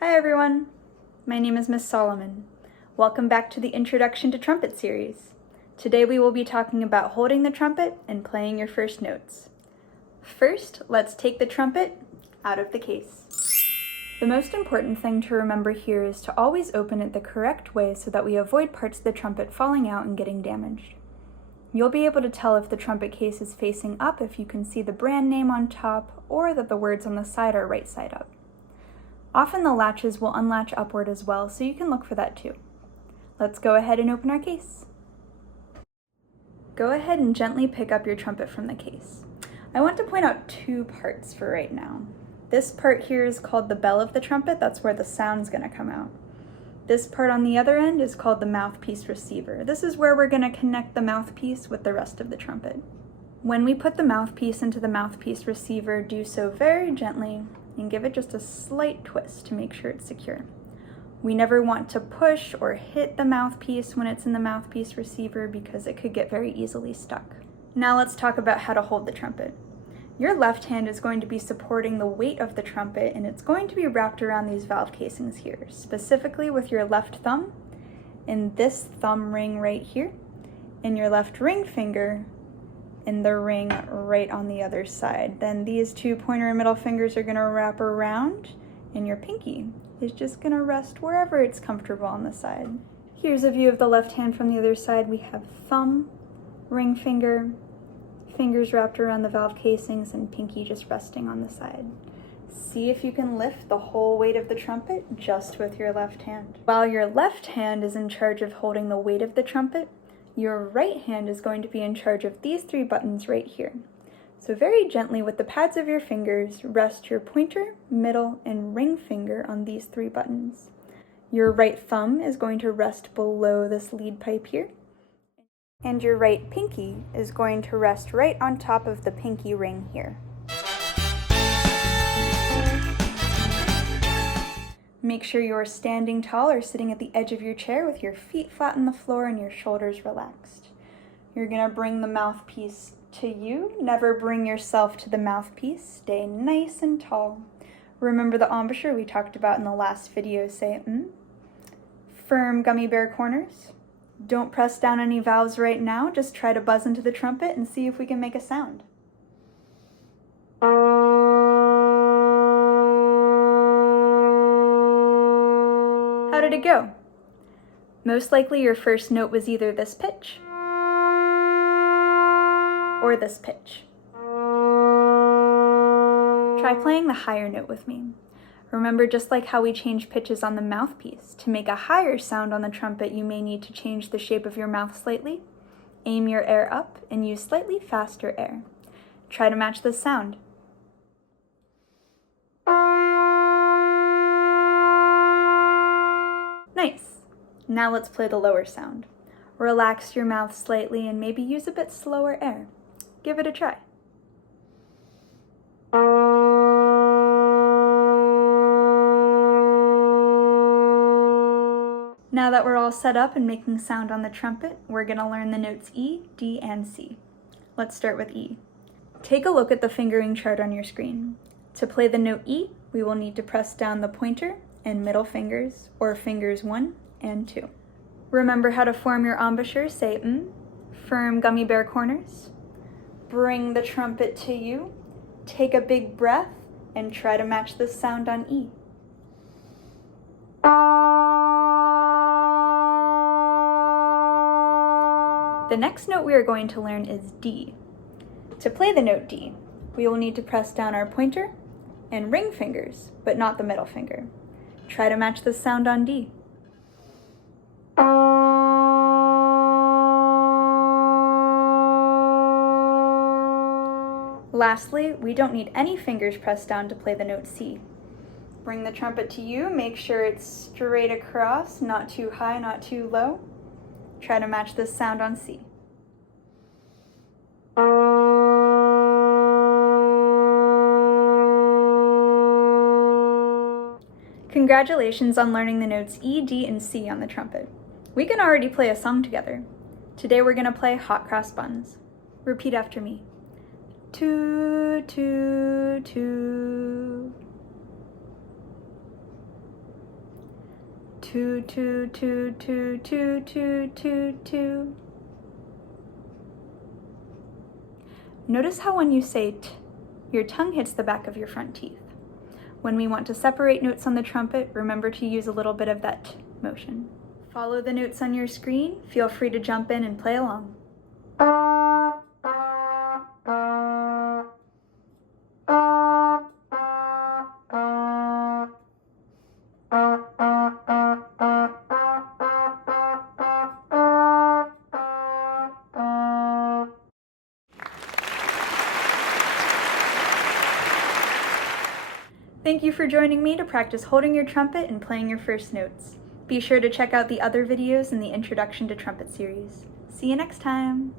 Hi everyone, my name is Miss Solomon. Welcome back to the Introduction to Trumpet series. Today we will be talking about holding the trumpet and playing your first notes. First, let's take the trumpet out of the case. The most important thing to remember here is to always open it the correct way so that we avoid parts of the trumpet falling out and getting damaged. You'll be able to tell if the trumpet case is facing up if you can see the brand name on top or that the words on the side are right side up. Often the latches will unlatch upward as well, so you can look for that too. Let's go ahead and open our case. Go ahead and gently pick up your trumpet from the case. I want to point out two parts for right now. This part here is called the bell of the trumpet, that's where the sound's going to come out. This part on the other end is called the mouthpiece receiver. This is where we're going to connect the mouthpiece with the rest of the trumpet. When we put the mouthpiece into the mouthpiece receiver, do so very gently and give it just a slight twist to make sure it's secure. We never want to push or hit the mouthpiece when it's in the mouthpiece receiver because it could get very easily stuck. Now let's talk about how to hold the trumpet. Your left hand is going to be supporting the weight of the trumpet, and it's going to be wrapped around these valve casings here, specifically with your left thumb in this thumb ring right here, and your left ring finger in the ring right on the other side. Then these two pointer and middle fingers are going to wrap around, and your pinky is just going to rest wherever it's comfortable on the side. Here's a view of the left hand from the other side. We have thumb, ring finger, fingers wrapped around the valve casings, and pinky just resting on the side. See if you can lift the whole weight of the trumpet just with your left hand. While your left hand is in charge of holding the weight of the trumpet, your right hand is going to be in charge of these three buttons right here. So very gently with the pads of your fingers, rest your pointer, middle, and ring finger on these three buttons. Your right thumb is going to rest below this lead pipe here, and your right pinky is going to rest right on top of the pinky ring here. Make sure you're standing tall or sitting at the edge of your chair with your feet flat on the floor and your shoulders relaxed. You're going to bring the mouthpiece to you. Never bring yourself to the mouthpiece. Stay nice and tall. Remember the embouchure we talked about in the last video. Say Firm gummy bear corners. Don't press down any valves right now. Just try to buzz into the trumpet and see if we can make a sound. How did it go? Most likely your first note was either this pitch or this pitch. Try playing the higher note with me. Remember, just like how we change pitches on the mouthpiece, to make a higher sound on the trumpet, you may need to change the shape of your mouth slightly, aim your air up, and use slightly faster air. Try to match this sound. Nice. Now let's play the lower sound. Relax your mouth slightly and maybe use a bit slower air. Give it a try. Now that we're all set up and making sound on the trumpet, we're going to learn the notes E, D, and C. Let's start with E. Take a look at the fingering chart on your screen. To play the note E, we will need to press down the pointer and middle fingers, or fingers 1 and 2. Remember how to form your embouchure. Say firm gummy bear corners. Bring the trumpet to you. Take a big breath and try to match this sound on E. The next note we are going to learn is D. To play the note D, we will need to press down our pointer and ring fingers, but not the middle finger. Try to match this sound on D. Lastly, we don't need any fingers pressed down to play the note C. Bring the trumpet to you, make sure it's straight across, not too high, not too low. Try to match this sound on C. Congratulations on learning the notes E, D, and C on the trumpet. We can already play a song together. Today we're going to play Hot Cross Buns. Repeat after me. Toot, toot, toot. two, two, two, two, two, two, two, two. Notice how when you say t, your tongue hits the back of your front teeth. When we want to separate notes on the trumpet, remember to use a little bit of that t motion. Follow the notes on your screen. Feel free to jump in and play along. Thank you for joining me to practice holding your trumpet and playing your first notes. Be sure to check out the other videos in the Introduction to Trumpet series. See you next time!